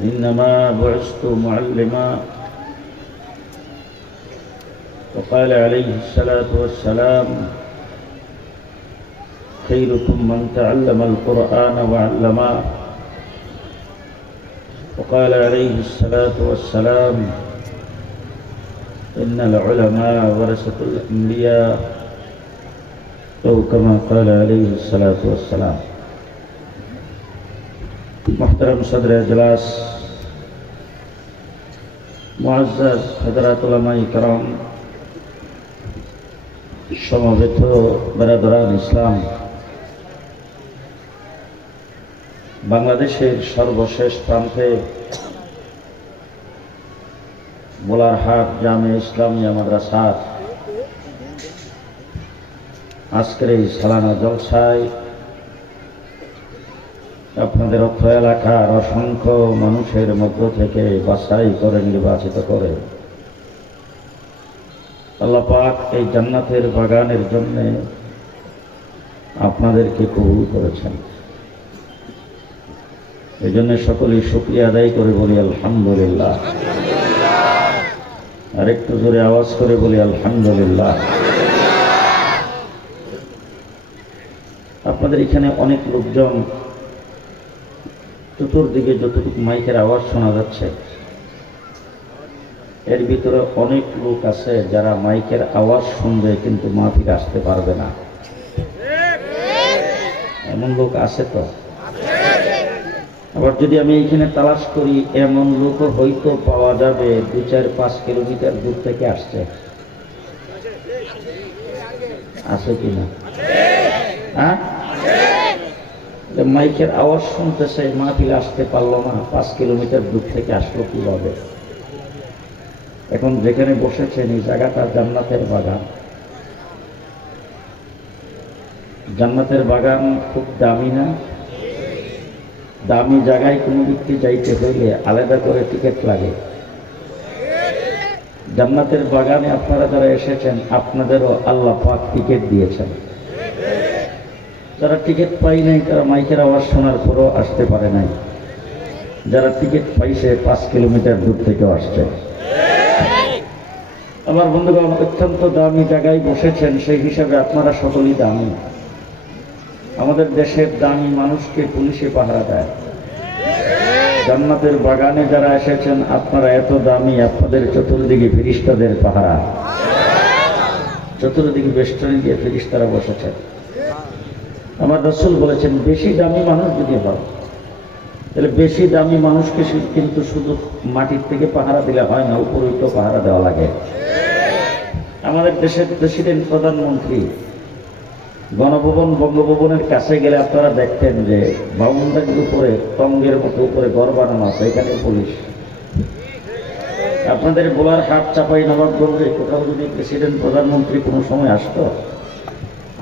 إنما بعثت معلما. وقال عليه الصلاة والسلام: خيركم من تعلم القرآن وعلمه. وقال عليه الصلاة والسلام: إن العلماء ورثة الأنبياء، أو كما قال عليه الصلاة والسلام. محترم صدر اجلاس، মুআজ্জাজ হযরত উলামায়ে কেরাম, সমবেত বেরাদরান ইসলাম, বাংলাদেশের সর্বশেষ প্রান্তে বোলারহাট জামে ইসলামিয়া মাদ্রাসার আজকের এই সালানা জলসায় আপনাদের অত্র এলাকার অসংখ্য মানুষের মধ্য থেকে বাছাই করে নির্বাচিত করে আল্লাহ পাক এই জান্নাতের বাগানের জন্য আপনাদেরকে কবুল করেছেন। এই জন্য সকলেই শুকরিয়া আদায় করে বলি আলহামদুলিল্লাহ। আর একটু জোরে আওয়াজ করে বলি আলহামদুলিল্লাহ। আপনাদের এখানে অনেক লোকজন, চতুর্দিকে যতটুকু মাইকের আওয়াজ শোনা যাচ্ছে, এর ভিতরে অনেক লোক আছে যারা মাইকের আওয়াজ শুনবে কিন্তু মাহফিলে আসতে পারবে না। এমন লোক আছে তো? আবার যদি আমি এখানে তালাশ করি, এমন লোকও হয়তো পাওয়া যাবে 2-4-5 কিলোমিটার দূর থেকে আসছে। আছে কিনা? হ্যাঁ, মাইকের আওয়াজ শুনতেছে, মাহফিলে আসতে পারলো না, 5 কিলোমিটার দূর থেকে আসলো কিভাবে? এখন যেখানে বসেছেন এই জায়গাটা জান্নাতের বাগান। জান্নাতের বাগান খুব দামি না? দামি জায়গায় কোনো ব্যক্তি যাইতে হইলে আলাদা করে টিকিট লাগে। জান্নাতের বাগানে আপনারা যারা এসেছেন, আপনাদেরও আল্লাহ পাক টিকিট দিয়েছেন। যারা টিকিট পাই নাই তারা মাইকের আওয়াজ শোনার পরও আসতে পারে নাই। যারা টিকিট পাইছে 5 কিলোমিটার দূর থেকেও আসছে। আমার বন্ধুগণ, অত্যন্ত দামি জায়গায় বসেছেন, সেই হিসাবে আপনারা সকলেই দামি। আমাদের দেশের দামি মানুষকে পুলিশে পাহারা দেয়। জান্নাতের বাগানে যারা এসেছেন আপনারা এত দামি, আপনাদের চতুর্দিকে ফেরেশতাদের পাহারা, চতুর্দিকে বেষ্টনী দিয়ে ফেরেশতারা বসেছেন। আমার রাসূল বলেছেন, বেশি দামি মানুষ যদি হয় তাহলে বেশি দামি মানুষকে কিন্তু শুধু মাটির থেকে পাহারা দিলে হয় না, উপরেই তো পাহারা দেওয়া লাগে। আমাদের দেশের প্রেসিডেন্ট, প্রধানমন্ত্রী গণভবন, বঙ্গভবনের কাছে গেলে আপনারা দেখতেন যে বাউন্ডারির উপরে টঙ্গের মতো উপরে ঘর বানানো আছে, এখানে পুলিশ। আপনাদের বোলারহাট, চাপাই নবাবগঞ্জে কোথাও যদি প্রেসিডেন্ট, প্রধানমন্ত্রী কোনো সময় আসতো,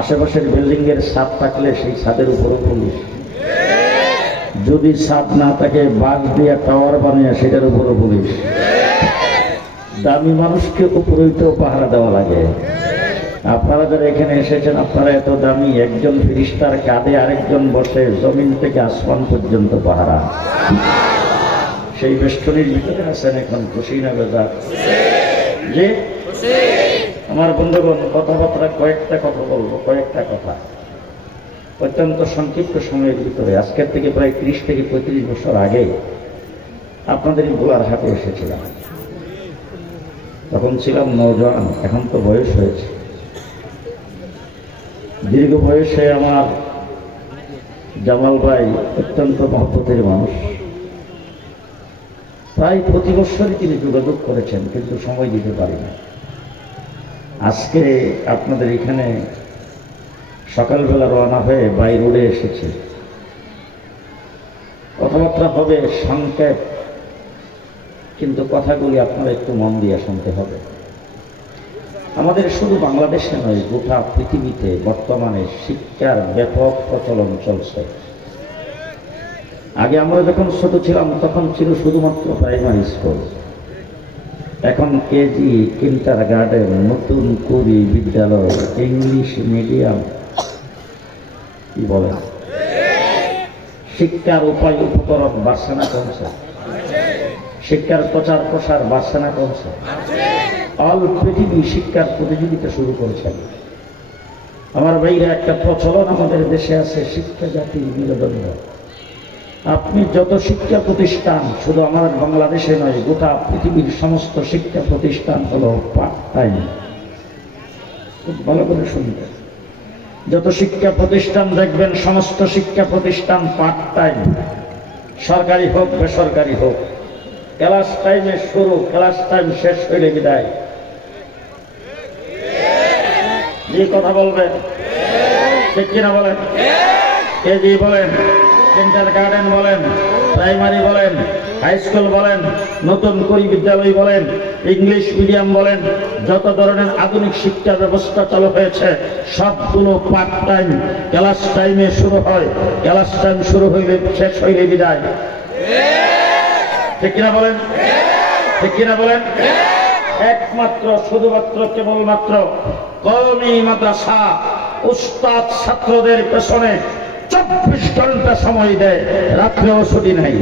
আশেপাশের বিল্ডিং এর ছাদ থাকলে সেই ছাদের উপরও পুলিশ। যদি ছাদ না থাকে, বাঁশ দিয়ে টাওয়ার বানিয়ে সেটার উপরও পুলিশ। দামি মানুষকে উপরেই তো পাহারা দেওয়া লাগে। আপনারা যারা এখানে এসেছেন, আপনারা এত দামি, একজন ফেরেশতার কাঁধে আরেকজন বসে জমিন থেকে আসমান পর্যন্ত পাহারা। সেই বেষ্টনীর ভিতরে আছেন এখন, খুশি না বেজার? যে আমার বন্ধুগণ, কথাবার্তা কয়েকটা কথা বলবো, কয়েকটা কথা অত্যন্ত সংক্ষিপ্ত সময়ের ভিতরে। আজকের থেকে প্রায় 30 থেকে 35 বছর আগে আপনাদের বোলারহাটে এসেছিলাম। তখন ছিলাম নওজোয়ান, এখন তো বয়স হয়েছে। দীর্ঘ বয়সে আমার জামাল ভাই অত্যন্ত মহব্বতের মানুষ। প্রায় প্রতি বছরই তিনি যোগাযোগ করেছেন, কিন্তু সময় দিতে পারি না। আজকে আপনাদের এখানে সকালবেলা রওনা হয়ে বাই রোডে এসেছে। কথাবার্তা হবে সংক্ষেপ, কিন্তু কথাগুলি আপনারা একটু মন দিয়ে শুনতে হবে। আমাদের শুধু বাংলাদেশে নয়, গোটা পৃথিবীতে বর্তমানে শিক্ষার ব্যাপক প্রচলন চলছে। আগে আমরা যখন ছোট ছিলাম তখন ছিল শুধুমাত্র প্রাইমারি স্কুল। এখন কেজি, কিন্ডারগার্টেন, নতুন কুড়ি বিদ্যালয়, ইংলিশ মিডিয়াম, কি বলেন, শিক্ষার উপায় উপকরণ বাড়ছে না কমছে? শিক্ষার প্রচার প্রসার বাড়ছে না কমছে? অল পৃথিবী শিক্ষার প্রতিযোগিতা শুরু করেছেন। আমার ভাইরা, একটা প্রচলন আমাদের দেশে আছে, শিক্ষা জাতির মেরুদণ্ড। আপনি যত শিক্ষা প্রতিষ্ঠান, শুধু আমাদের বাংলাদেশে নয়, গোটা পৃথিবীর সমস্ত শিক্ষা প্রতিষ্ঠান হলো পার্ট টাইম। খুব ভালো করে শুনবেন, যত শিক্ষা প্রতিষ্ঠান দেখবেন সমস্ত শিক্ষা প্রতিষ্ঠান পার্ট টাইম, সরকারি হোক বেসরকারি হোক। ক্লাস টাইমে শুরু, ক্লাস টাইম শেষ হইলে বিদায়। যে কথা বলবেন ঠিক কিনা বলেন? কেজি বলেন, কিন্ডারগার্টেন বলেন, প্রাইমারি বলেন, হাই স্কুল বলেন, নতুন করি বিদ্যালয় বলেন, ইংলিশ মিডিয়াম বলেন, যত ধরনের আধুনিক শিক্ষা ব্যবস্থা চালু হয়েছে সবগুলো পার্ট টাইম। ক্লাস টাইমে শুরু হয়, ক্লাস টাইম শুরু হইলে শেষ হইলে বিদায়। ঠিক কিনা বলেন? ঠিক কিনা বলেন? একমাত্র শুধুমাত্র কেবলমাত্র কওমি মাদ্রাসা উস্তাদ ছাত্রদের পেছনে 24 ঘন্টা সময় দেয়, রাত্রেও ছুটি নাই।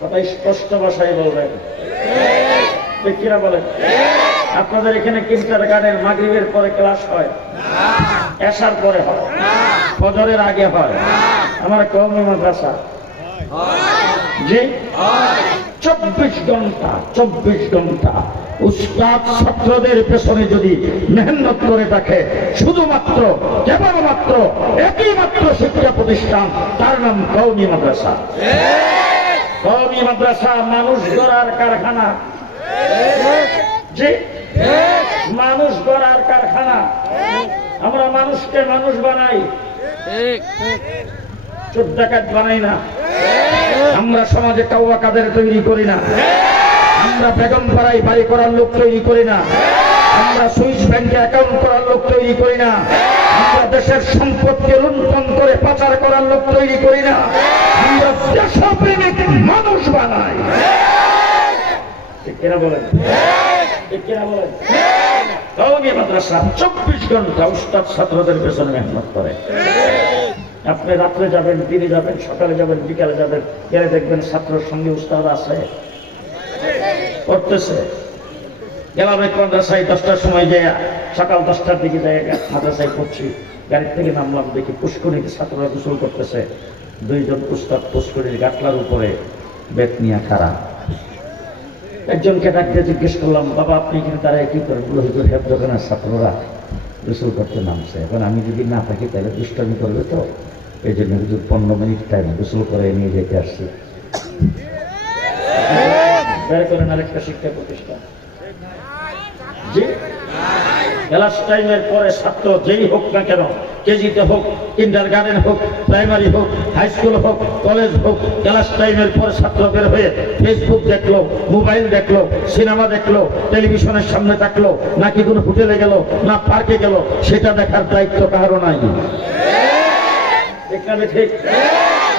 কথা স্পষ্ট ভাষায় বলবেন, ঠিক কিনা বলেন? আপনাদের এখানে কিন্ডারগার্টেন মাগরিবের পরে ক্লাস হয়, এশার পরে হয়, ফজরের আগে হয়। আমার কওমি মাদ্রাসা জি 24 ঘন্টা 24 ঘন্টা উস্তাদ ছাত্রদের পেছনে যদি মেহনত করে থাকে, শুধুমাত্র কেবলমাত্র একই মাত্র শিক্ষা প্রতিষ্ঠান, তার নাম কওমি মাদ্রাসা। কওমি মাদ্রাসা মানুষ গড়ার কারখানা। জি, মানুষ গড়ার কারখানা। আমরা মানুষকে মানুষ বানাই, চোর ডাকাত বানাই না। আমরা সমাজে কাউয়া কাদের তৈরি করি না। আমরা বেগম পাড়ায় বাড়ি করার লোক তৈরি করি না। আমরা সুইস ব্যাংকে অ্যাকাউন্ট করার লোক তৈরি করি না। আমরা দেশের সম্পদকে লুণ্ঠন করে পাচার করার লোক তৈরি করি না। আমরা দেশপ্রেমিক মানুষ বানাই। ঠিক কিনা বলেন? ঠিক কিনা বলেন? কওমি মাদ্রাসা 24 ঘন্টা উস্তাদ ছাত্রদের পেছনে মেহনত করে। আপনি রাত্রে যাবেন, দিনে যাবেন, সকালে যাবেন, বিকালে যাবেন, গেলে দেখবেন ছাত্রের সঙ্গে উস্তাদ আছে, পড়তেছে। গেলাম এক মাদ্রাসায় 10টার সময় যায়, সকাল 10টার দিকে যায় মাদ্রাসায় পড়ছি। গাড়ির থেকে নামলাম, দেখি পুষ্করিণীতে ছাত্ররা গোসল করতেছে। 2 জন উস্তাদ পুষ্করিণীর গাটলার উপরে বেত নিয়ে খাড়া। একজনকে ডাক দিয়ে জিজ্ঞেস করলাম, বাবা আপনি এখানে দাঁড়ায় কি করেন? বলে, হুজুর হেফজখানার ছাত্ররা গোসল করতে নামছে, এখন আমি যদি না থাকি তাহলে দুষ্টামি করবে, তো এই জন্য হুজুর 15 মিনিট টাইম গোসল করে নিয়ে যেতে আসছি। বের করেন আরেকটা শিক্ষা প্রতিষ্ঠান। জি, ক্লাস টাইমের পরে ছাত্র যেই হোক না কেন, কেজিতে হোক, কিন্ডারগার্টেন হোক, প্রাইমারি হোক, হাই স্কুল হোক, কলেজ হোক, ক্লাস টাইমের পরে ছাত্র বের হয়ে ফেসবুক দেখলো, মোবাইল দেখলো, সিনেমা দেখলো, টেলিভিশনের সামনে থাকলো, নাকি কোনো হোটেলে গেল, না পার্কে গেল, সেটা দেখার দায়িত্ব কারো নাই। ঠিক না ঠিক?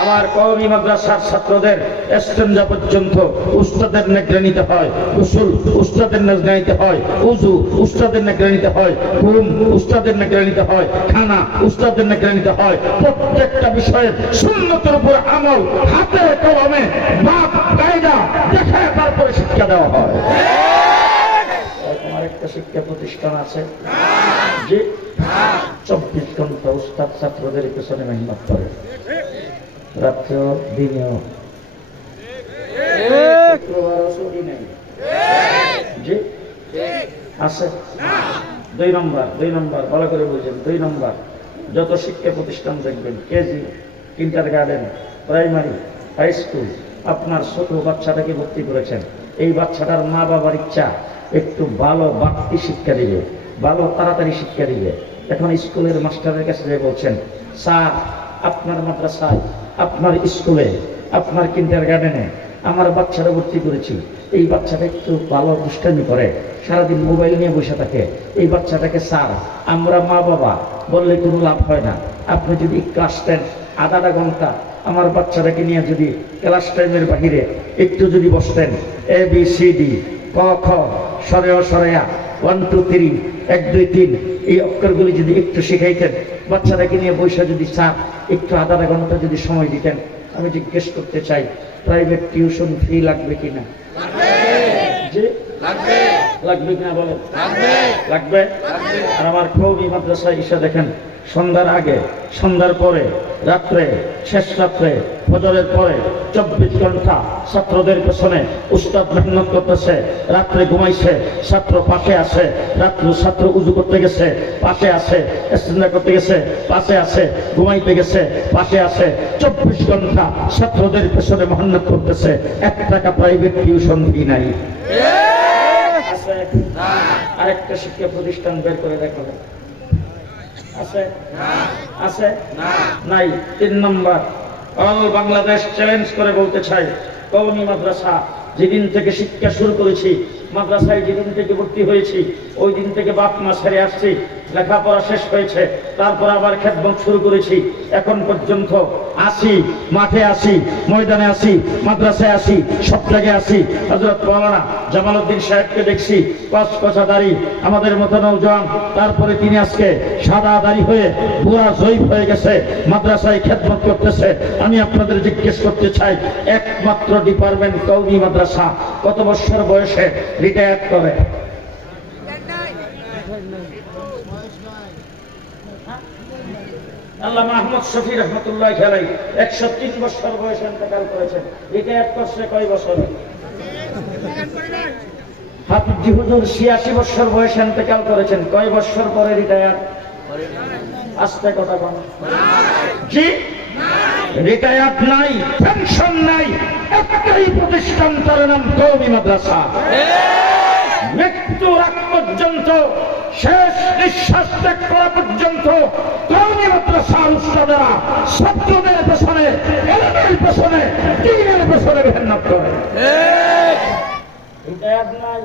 আমার কওমি মাদ্রাসার ছাত্রদের এস্তেঞ্জা পর্যন্ত উস্তাদের নেগড়ে নিতে হয়, গোসল উস্তাদের নেগড়ে নিতে হয়, উযু উস্তাদের নেগড়ে নিতে হয়, ঘুম উস্তাদের নেগড়ে নিতে হয়, খানা উস্তাদের নেগড়ে নিতে হয়। প্রত্যেকটা বিষয়ে সুন্নতের উপর আমল, হাতে কলমে বাপ কায়দা দেখে তারপরে শিক্ষা দেওয়া হয়। আমার একটা শিক্ষা প্রতিষ্ঠান আছে যে 24 ঘন্টা উস্তাদ ছাত্রদের পেছনে মেহনত করে, রাত্রেও দিনেও। জি আছে। 2 নম্বর ভালো করে বুঝেন। 2 নম্বর, যত শিক্ষা প্রতিষ্ঠান দেখবেন, KG, kindergarten, primary, high school, আপনার ছোট বাচ্চাটাকে ভর্তি করেছেন, এই বাচ্চাটার মা বাবার ইচ্ছা একটু ভালো বাড়তি শিক্ষা দিবে, ভালো তাড়াতাড়ি শিক্ষা দিবে। এখন স্কুলের মাস্টারের কাছে যে বলছেন, স্যার আপনার মাদ্রাসায়, আপনার স্কুলে, আপনার কিন্ডারগার্টেনে আমার বাচ্চারা ভর্তি করেছি, এই বাচ্চাটা একটু ভালো দুষ্টামি করে, সারাদিন মোবাইল নিয়ে বসে থাকে, এই বাচ্চাটাকে স্যার আমরা মা বাবা বললে কোনো লাভ হয় না, আপনি যদি একটু আসতেন আধা ঘন্টা আমার বাচ্চাটাকে নিয়ে যদি ক্লাস টাইমের বাহিরে একটু যদি বসতেন, ABCD ক খ সরেয় সরেয়া 1 2 3 1 2 3 এই অক্ষরগুলি যদি একটু শিখাইতেন, বাচ্চাটাকে নিয়ে বসে যদি স্যার একটু আধা ঘন্টা যদি সময় দিতেন, আমি জিজ্ঞেস করতে চাই, প্রাইভেট টিউশন ফি লাগবে কিনা? জি লাগবে কিনা বলেন? লাগবে। আর আমার কওমি মাদ্রাসায় এসে দেখেন, সন্ধ্যার আগে, সন্ধ্যার পরে, রাত্রে, শেষ রাত্রে, ফজরের পরে 24 ঘন্টা ছাত্রদের পেছনে উস্তাদ মেহনত করতেছে। রাত্রে ঘুমাইছে, ছাত্র পাশে আছে। রাত্রে ছাত্র উজু করতে গেছে, পাশে আছে। ইস্তেঞ্জা করতে গেছে, পাশে আছে। ঘুমাইতে গেছে, পাশে আছে। 24 ঘন্টা ছাত্রদের পেছনে মেহনত করতেছে। 1 টাকা প্রাইভেট টিউশন ফি নাই। আছে? আরেকটা শিক্ষা প্রতিষ্ঠান বের করে দেখাবে আছে? আছে? নাই। 3 নম্বর, অল বাংলাদেশ চ্যালেঞ্জ করে বলতে চাই, কওমি মাদ্রাসা যেদিন থেকে শিক্ষা শুরু করেছি, মাদ্রাসায় যেদিন থেকে ভর্তি হয়েছি, ওই দিন থেকে বাপ মা ছেড়ে আসছি, লেখাপড়া শেষ হয়েছে, তারপর আবার খেদমত শুরু করেছি। এখন পর্যন্ত আসি, মাঠে আসি, ময়দানে আসি, মাদ্রাসায় আসি, সব জায়গায় আসি। হযরত মাওলানা জামালউদ্দিন সাহেবকে দেখছি কচকচা দাড়ি, আমাদের মতো নওজোয়ান। তারপরে তিনি আজকে সাদা দাড়ি হয়ে বুড়া জয়ীফ হয়ে গেছে, মাদ্রাসায় খেদমত করতেছে। আমি আপনাদের জিজ্ঞেস করতে চাই, একমাত্র ডিপার্টমেন্ট কওমি মাদ্রাসা কত বছর বয়সে রিটায়ার করে? আল্লামা আহমদ শফি রহমতুল্লাহ আলাইহি 103 বছর বয়সে ইন্তেকাল করেছেন। রিটায়ার করছে কয় বছরে? হাফিজি হুজুর 86 বছর বয়সে ইন্তেকাল করেছেন। কয় বছর পরে রিটায়ার? আস্তে কথা বল। জি রিটায়ার নাই, পেনশন নাই, একটাই প্রতিষ্ঠান, তার নাম কওমি মাদ্রাসা। মৃত্যুর আগ পর্যন্ত, শেষ নিঃশ্বাস ত্যাগ করা পর্যন্ত কওমি মাদ্রাসার উস্তাদেরা ছাত্রদের পেছনে, এলেমের পেছনে, দ্বীনের পেছনে মেহনত করে। রিটায়ার নাই।